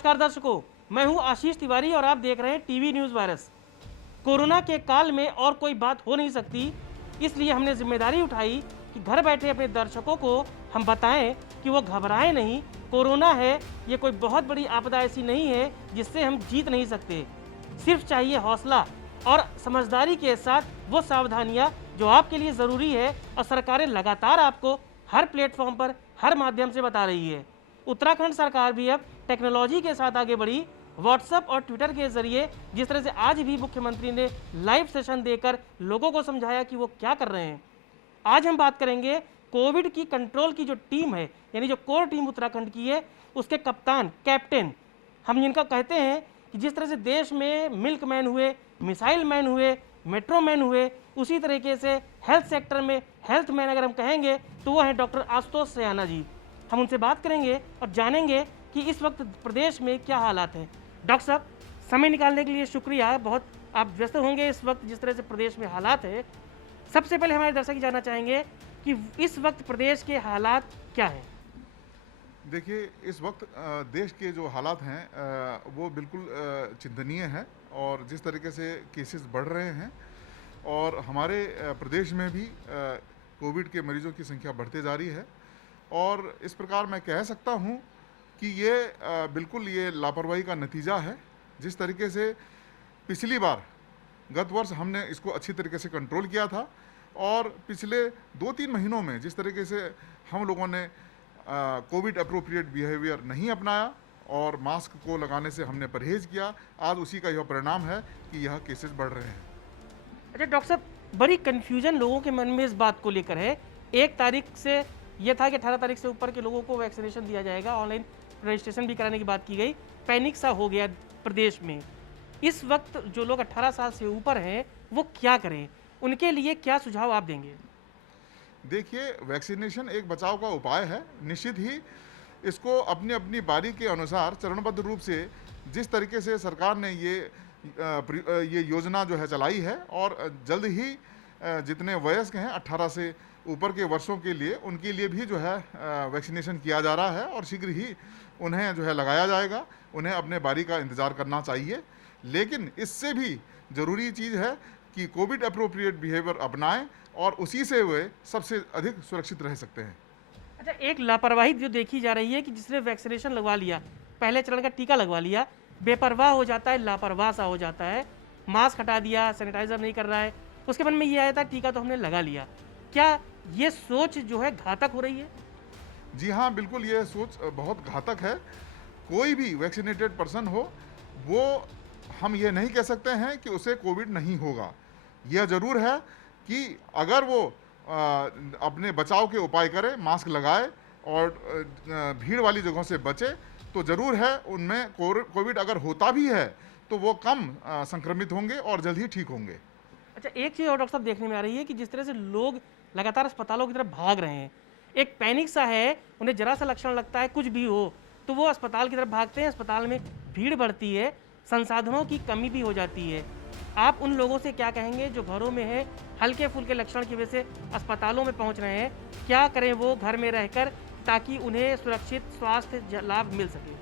नमस्कार दर्शकों, मैं हूं आशीष तिवारी और आप देख रहे हैं टीवी न्यूज़ वायरस। कोरोना के काल में और कोई बात हो नहीं सकती, इसलिए हमने जिम्मेदारी उठाई कि घर बैठे अपने दर्शकों को हम बताएं कि वो घबराएं नहीं। कोरोना है, ये कोई बहुत बड़ी आपदा ऐसी नहीं है जिससे हम जीत नहीं सकते। सिर्फ चाहिए हौसला और समझदारी के साथ वो सावधानियां जो आपके लिए ज़रूरी है, और सरकारें लगातार आपको हर प्लेटफॉर्म पर हर माध्यम से बता रही है। उत्तराखंड सरकार भी अब टेक्नोलॉजी के साथ आगे बढ़ी। व्हाट्सएप और ट्विटर के जरिए जिस तरह से आज भी मुख्यमंत्री ने लाइव सेशन देकर लोगों को समझाया कि वो क्या कर रहे हैं। आज हम बात करेंगे कोविड की कंट्रोल की जो टीम है, यानी जो कोर टीम उत्तराखंड की है, उसके कप्तान, कैप्टन हम जिनका कहते हैं कि जिस तरह से देश में मिल्क मैन हुए, मिसाइल मैन हुए, मेट्रो मैन हुए, उसी तरीके से हेल्थ सेक्टर में हेल्थ मैन अगर हम कहेंगे तो वो हैं डॉक्टर आशुतोष सयाना जी। हम उनसे बात करेंगे और जानेंगे कि इस वक्त प्रदेश में क्या हालात हैं। डॉक्टर साहब, समय निकालने के लिए शुक्रिया। बहुत आप व्यस्त होंगे इस वक्त जिस तरह से प्रदेश में हालात है। सबसे पहले हमारे दर्शक जानना चाहेंगे कि इस वक्त प्रदेश के हालात क्या हैं। देखिए, इस वक्त देश के जो हालात हैं वो बिल्कुल चिंतनीय है, और जिस तरीके से केसेस बढ़ रहे हैं और हमारे प्रदेश में भी कोविड के मरीजों की संख्या बढ़ते जा रही है, और इस प्रकार मैं कह सकता हूं कि ये बिल्कुल ये लापरवाही का नतीजा है। जिस तरीके से पिछली बार गत वर्ष हमने इसको अच्छी तरीके से कंट्रोल किया था, और पिछले 2-3 महीनों में जिस तरीके से हम लोगों ने कोविड अप्रोप्रिएट बिहेवियर नहीं अपनाया और मास्क को लगाने से हमने परहेज किया, आज उसी का यह परिणाम है कि यह केसेस बढ़ रहे हैं। अच्छा डॉक्टर साहब, बड़ी कन्फ्यूजन लोगों के मन में इस बात को लेकर है। 1 तारीख से यह था कि 18 तारीख से ऊपर के लोगों को वैक्सीनेशन दिया जाएगा, ऑनलाइन रजिस्ट्रेशन भी कराने की बात की गई। पैनिक सा हो गया प्रदेश में। इस वक्त जो लोग 18 साल से ऊपर हैं वो क्या करें, उनके लिए क्या सुझाव आप देंगे? देखिए, वैक्सीनेशन एक बचाव का उपाय है। निश्चित ही इसको अपनी अपनी बारी के अनुसार चरणबद्ध रूप से जिस तरीके से सरकार ने ये योजना जो है चलाई है, और जल्द ही जितने वयस्क हैं 18 से ऊपर के वर्षों के लिए, उनके लिए भी जो है वैक्सीनेशन किया जा रहा है, और शीघ्र ही उन्हें जो है लगाया जाएगा। उन्हें अपने बारी का इंतज़ार करना चाहिए, लेकिन इससे भी ज़रूरी चीज़ है कि कोविड अप्रोप्रिएट बिहेवियर अपनाएं, और उसी से वे सबसे अधिक सुरक्षित रह सकते हैं। अच्छा, एक लापरवाही जो देखी जा रही है कि जिसने वैक्सीनेशन लगवा लिया, पहले चरण का टीका लगवा लिया, बेपरवाह हो जाता है, लापरवाह सा हो जाता है, मास्क हटा दिया, सैनिटाइजर नहीं कर रहा है, उसके मन में ये आया था टीका तो हमने लगा लिया। क्या ये सोच जो है घातक हो रही है? जी हाँ, बिल्कुल ये सोच बहुत घातक है। कोई भी वैक्सीनेटेड पर्सन हो, वो हम ये नहीं कह सकते हैं कि उसे कोविड नहीं होगा। यह ज़रूर है कि अगर वो अपने बचाव के उपाय करे, मास्क लगाए और भीड़ वाली जगहों से बचे, तो ज़रूर है उनमें कोविड अगर होता भी है तो वो कम संक्रमित होंगे और जल्द ही ठीक होंगे। अच्छा, एक चीज़ और डॉक्टर साहब देखने में आ रही है कि जिस तरह से लोग लगातार अस्पतालों की तरफ भाग रहे हैं, एक पैनिक सा है, उन्हें जरा सा लक्षण लगता है कुछ भी हो तो वो अस्पताल की तरफ भागते हैं। अस्पताल में भीड़ बढ़ती है, संसाधनों की कमी भी हो जाती है। आप उन लोगों से क्या कहेंगे जो घरों में है, हल्के फुल्के लक्षण की वजह से अस्पतालों में पहुंच रहे हैं? क्या करें वो घर में रहकर ताकि उन्हें सुरक्षित स्वास्थ्य लाभ मिल सके?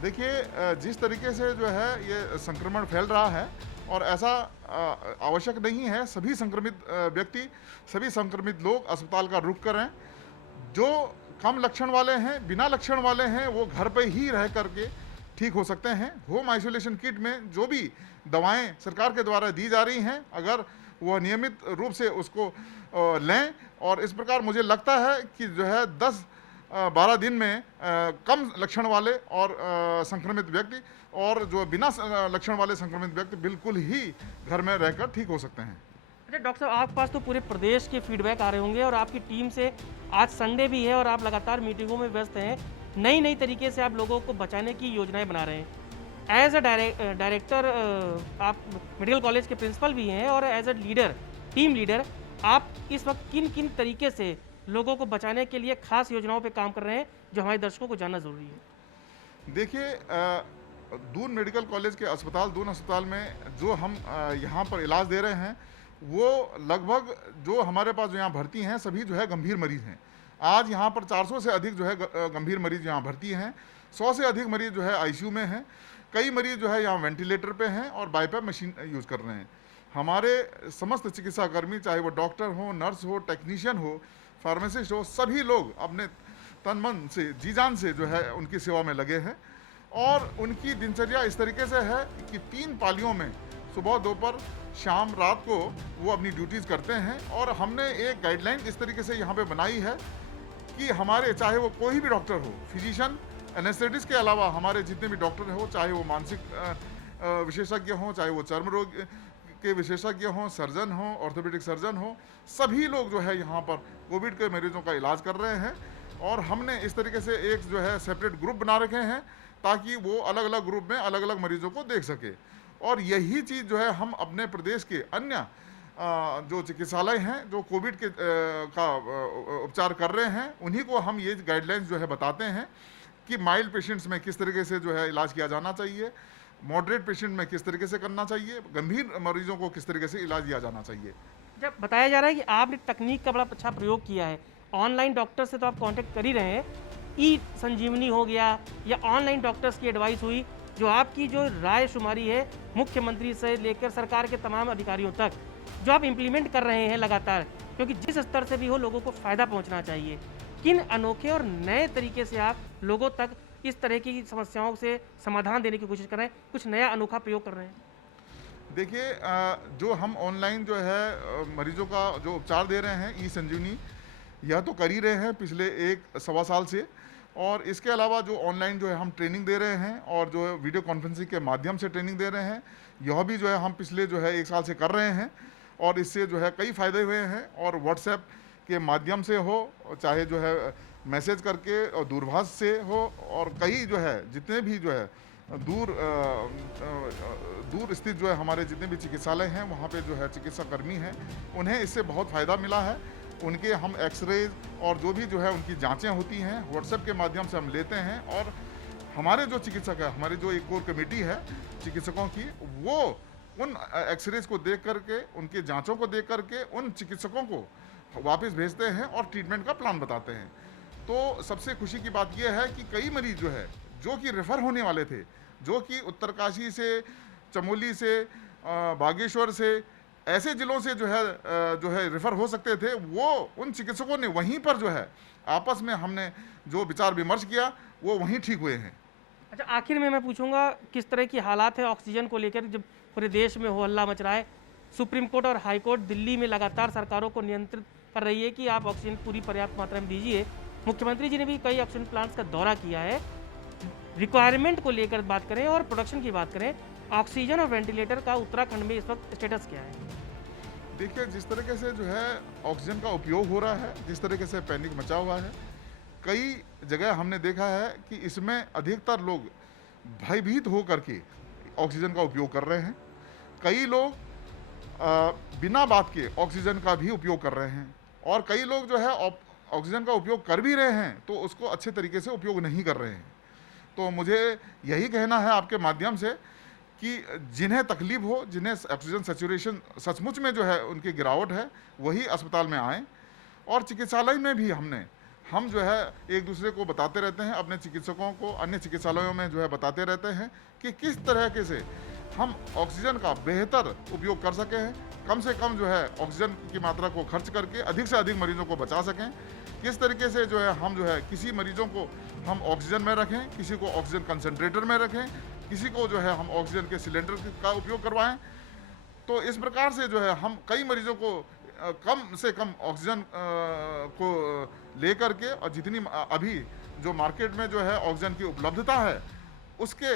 देखिए, जिस तरीके से जो है ये संक्रमण फैल रहा है, और ऐसा आवश्यक नहीं है सभी संक्रमित व्यक्ति, सभी संक्रमित लोग अस्पताल का रुख करें। जो कम लक्षण वाले हैं, बिना लक्षण वाले हैं, वो घर पर ही रह करके ठीक हो सकते हैं। होम आइसोलेशन किट में जो भी दवाएं सरकार के द्वारा दी जा रही हैं, अगर वह नियमित रूप से उसको लें, और इस प्रकार मुझे लगता है कि जो है 10-12 दिन में कम लक्षण वाले और संक्रमित व्यक्ति और जो बिना लक्षण वाले संक्रमित व्यक्ति बिल्कुल ही घर में रहकर ठीक हो सकते हैं। अच्छा डॉक्टर साहब, आपके पास तो पूरे प्रदेश के फीडबैक आ रहे होंगे और आपकी टीम से आज संडे भी है और आप लगातार मीटिंगों में व्यस्त हैं, नई तरीके से आप लोगों को बचाने की योजनाएं बना रहे हैं। एज अ डायरेक्टर आप मेडिकल कॉलेज के प्रिंसिपल भी हैं, और as a leader, team leader, आप इस वक्त किन किन तरीके से लोगों को बचाने के लिए खास योजनाओं पे काम कर रहे हैं जो हमारे दर्शकों को जानना ज़रूरी है? देखिए, दून मेडिकल कॉलेज के अस्पताल, दून अस्पताल में जो हम यहाँ पर इलाज दे रहे हैं, वो लगभग जो हमारे पास जो यहाँ भर्ती हैं सभी जो है गंभीर मरीज़ हैं। आज यहाँ पर 400 से अधिक जो है गंभीर मरीज़ यहाँ भर्ती हैं, 100 से अधिक मरीज जो है आईसीयू में हैं, कई मरीज जो है यहाँ वेंटिलेटर पे हैं और बाईपैप मशीन यूज़ कर रहे हैं। हमारे समस्त चिकित्साकर्मी, चाहे वो डॉक्टर हो, नर्स हो, टेक्नीशियन हो, फार्मासिस्ट हो, सभी लोग अपने तन मन से, जी जान से जो है उनकी सेवा में लगे हैं। और उनकी दिनचर्या इस तरीके से है कि 3 पालियों में सुबह, दोपहर, शाम, रात को वो अपनी ड्यूटीज़ करते हैं। और हमने एक गाइडलाइन इस तरीके से यहाँ पे बनाई है कि हमारे, चाहे वो कोई भी डॉक्टर हो, फिजिशियन, एनेस्थेटिस्ट के अलावा हमारे जितने भी डॉक्टर हो, चाहे वो मानसिक विशेषज्ञ हों, चाहे वो चर्म रोग के विशेषज्ञ हों, सर्जन हों, ऑर्थोपेडिक सर्जन हों, सभी लोग जो है यहाँ पर कोविड के मरीजों का इलाज कर रहे हैं। और हमने इस तरीके से एक जो है सेपरेट ग्रुप बना रखे हैं ताकि वो अलग अलग ग्रुप में अलग अलग मरीजों को देख सके। और यही चीज़ जो है हम अपने प्रदेश के अन्य जो चिकित्सालय हैं जो कोविड के का उपचार कर रहे हैं, उन्हीं को हम ये गाइडलाइंस जो है बताते हैं कि माइल्ड पेशेंट्स में किस तरीके से जो है इलाज किया जाना चाहिए, मॉडरेट पेशेंट में किस तरीके से करना चाहिए, गंभीर मरीजों को किस तरीके से इलाज दिया जाना चाहिए। जब बताया जा रहा है कि आपने तकनीक का बड़ा अच्छा प्रयोग किया है, ऑनलाइन डॉक्टर से तो आप कांटेक्ट कर ही रहे हैं, ई संजीवनी हो गया या ऑनलाइन डॉक्टर्स की एडवाइस हुई, जो आपकी जो राय शुमारी है मुख्यमंत्री से लेकर सरकार के तमाम अधिकारियों तक जो आप इम्प्लीमेंट कर रहे हैं लगातार, क्योंकि जिस स्तर से भी हो लोगों को फ़ायदा पहुंचना चाहिए, किन अनोखे और नए तरीके से आप लोगों तक इस तरह की समस्याओं से समाधान देने की कोशिश कर रहे हैं, कुछ नया अनोखा प्रयोग कर रहे हैं? देखिए, जो हम ऑनलाइन जो है मरीजों का जो उपचार दे रहे हैं, ई संजीवनी, यह तो कर ही रहे हैं पिछले 1-1.25 साल से। और इसके अलावा जो ऑनलाइन जो है हम ट्रेनिंग दे रहे हैं और जो है वीडियो कॉन्फ्रेंसिंग के माध्यम से ट्रेनिंग दे रहे हैं, यह भी जो है हम पिछले जो है 1 साल से कर रहे हैं। और इससे जो है कई फ़ायदे हुए हैं। और व्हाट्सएप के माध्यम से हो, चाहे जो है मैसेज करके और दूरभाष से हो, और कई जो है जितने भी जो है दूर स्थित जो है हमारे जितने भी चिकित्सालय हैं, वहाँ पे जो है चिकित्साकर्मी हैं, उन्हें इससे बहुत फ़ायदा मिला है। उनके हम एक्सरेज और जो भी जो है उनकी जांचें होती हैं व्हाट्सएप के माध्यम से हम लेते हैं। और हमारे जो चिकित्सक है, हमारी जो एक कोर कमेटी है चिकित्सकों की, वो उन एक्सरेज को देख करके, उनके जांचों को देख करके उन चिकित्सकों को वापस भेजते हैं और ट्रीटमेंट का प्लान बताते हैं। तो सबसे खुशी की बात यह है कि कई मरीज जो है जो कि रेफ़र होने वाले थे, जो कि उत्तरकाशी से, चमोली से, बागेश्वर से, ऐसे ज़िलों से जो है रेफ़र हो सकते थे, वो उन चिकित्सकों ने वहीं पर जो है आपस में हमने जो विचार विमर्श किया वो वहीं ठीक हुए हैं। अच्छा, आखिर में मैं पूछूंगा किस तरह की हालात है ऑक्सीजन को लेकर, जब पूरे देश में हो हल्ला मच रहा है, सुप्रीम कोर्ट और हाई कोर्ट दिल्ली में लगातार सरकारों को नियंत्रित कर रही है कि आप ऑक्सीजन पूरी पर्याप्त मात्रा में दीजिए। मुख्यमंत्री जी ने भी कई ऑक्सीजन प्लांट्स का दौरा किया है। रिक्वायरमेंट को लेकर बात करें और प्रोडक्शन की बात करें, ऑक्सीजन और वेंटिलेटर का उत्तराखंड में इस वक्त स्टेटस क्या है? देखिए, जिस तरीके से जो है ऑक्सीजन का उपयोग हो रहा है, जिस तरीके से पैनिक मचा हुआ है, कई जगह हमने देखा है कि इसमें अधिकतर लोग भयभीत हो करके ऑक्सीजन का उपयोग कर रहे हैं। कई लोग बिना बात के ऑक्सीजन का भी उपयोग कर रहे हैं, और कई लोग जो है ऑक्सीजन का उपयोग कर भी रहे हैं तो उसको अच्छे तरीके से उपयोग नहीं कर रहे हैं। तो मुझे यही कहना है आपके माध्यम से कि जिन्हें तकलीफ हो, जिन्हें ऑक्सीजन सैचुरेशन सचमुच में जो है उनकी गिरावट है, वही अस्पताल में आएँ। और चिकित्सालय में भी हम जो है एक दूसरे को बताते रहते हैं, अपने चिकित्सकों को अन्य चिकित्सालयों में जो है बताते रहते हैं कि किस तरीके से हम ऑक्सीजन का बेहतर उपयोग कर सके हैं, कम से कम जो है ऑक्सीजन की मात्रा को खर्च करके अधिक से अधिक मरीजों को बचा सकें। किस तरीके से जो है हम जो है किसी मरीजों को हम ऑक्सीजन में रखें, किसी को ऑक्सीजन कंसनट्रेटर में रखें, किसी को जो है हम ऑक्सीजन के सिलेंडर का उपयोग करवाएं। तो इस प्रकार से जो है हम कई मरीजों को कम से कम ऑक्सीजन को लेकर के, और जितनी अभी जो मार्केट में जो है ऑक्सीजन की उपलब्धता है उसके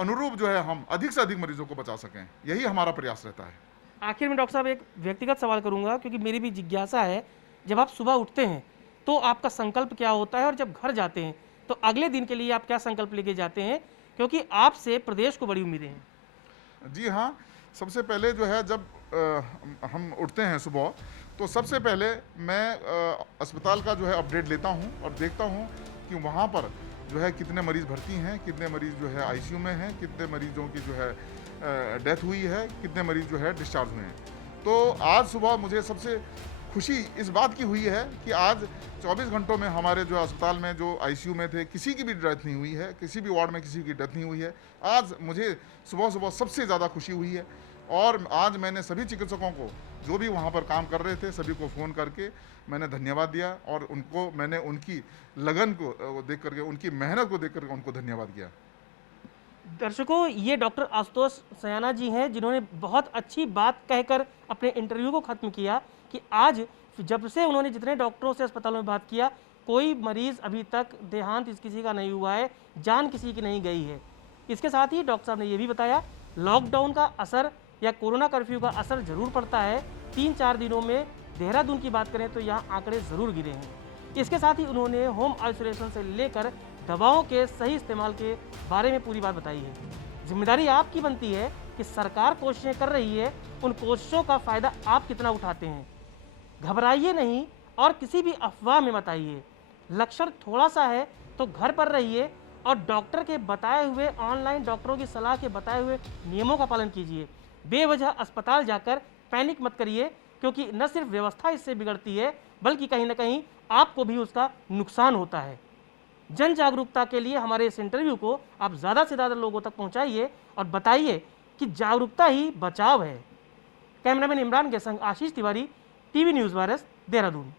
अनुरूप जो है हम अधिक से अधिक मरीजों को बचा सकें, यही हमारा प्रयास रहता है। आखिर में डॉक्टर साहब एक व्यक्तिगत सवाल करूंगा, क्योंकि मेरी भी जिज्ञासा है, जब आप सुबह उठते हैं तो आपका संकल्प क्या होता है, और जब घर जाते हैं तो अगले दिन के लिए आप क्या संकल्प लेके जाते हैं, क्योंकि आपसे प्रदेश को बड़ी उम्मीदें हैं? जी हाँ, सबसे पहले जो है जब हम उठते हैं सुबह, तो सबसे पहले मैं अस्पताल का जो है अपडेट लेता हूँ और देखता हूँ कि वहाँ पर जो है कितने मरीज़ भर्ती हैं, कितने मरीज़ जो है आईसीयू में हैं, कितने मरीजों की जो है डेथ हुई है, कितने मरीज़ जो है डिस्चार्ज हुए हैं। तो आज सुबह मुझे सबसे खुशी इस बात की हुई है कि आज 24 घंटों में हमारे जो अस्पताल में जो आईसीयू में थे, किसी की भी डेथ नहीं हुई है, किसी भी वार्ड में किसी की डेथ नहीं हुई है। आज मुझे सुबह-सुबह सबसे ज़्यादा खुशी हुई है और आज मैंने सभी चिकित्सकों को, जो भी वहाँ पर काम कर रहे थे, सभी को फ़ोन करके मैंने धन्यवाद दिया और उनको मैंने उनकी लगन को देख करके, उनकी मेहनत को देख करके उनको धन्यवाद किया। दर्शकों, ये डॉक्टर आशुतोष सयाना जी हैं जिन्होंने बहुत अच्छी बात कहकर अपने इंटरव्यू को ख़त्म किया कि आज जब से उन्होंने जितने डॉक्टरों से अस्पतालों में बात किया, कोई मरीज़ अभी तक देहांत किसी का नहीं हुआ है, जान किसी की नहीं गई है। इसके साथ ही डॉक्टर साहब ने ये भी बताया, लॉकडाउन का असर या कोरोना कर्फ्यू का असर ज़रूर पड़ता है। 3-4 दिनों में देहरादून की बात करें तो यहाँ आंकड़े ज़रूर गिरे हैं। इसके साथ ही उन्होंने होम आइसोलेशन से लेकर दवाओं के सही इस्तेमाल के बारे में पूरी बात बताई है। जिम्मेदारी आपकी बनती है कि सरकार कोशिशें कर रही है, उन कोशिशों का फ़ायदा आप कितना उठाते हैं। घबराइए नहीं और किसी भी अफवाह में मत आइए। लक्षण थोड़ा सा है तो घर पर रहिए और डॉक्टर के बताए हुए, ऑनलाइन डॉक्टरों की सलाह के बताए हुए नियमों का पालन कीजिए। बेवजह अस्पताल जाकर पैनिक मत करिए, क्योंकि न सिर्फ व्यवस्था इससे बिगड़ती है बल्कि कहीं ना कहीं आपको भी उसका नुकसान होता है। जन जागरूकता के लिए हमारे इस इंटरव्यू को आप ज़्यादा से ज़्यादा लोगों तक पहुंचाइए और बताइए कि जागरूकता ही बचाव है। कैमरामैन इमरान के संग आशीष तिवारी, टीवी न्यूज़ वायरस, देहरादून।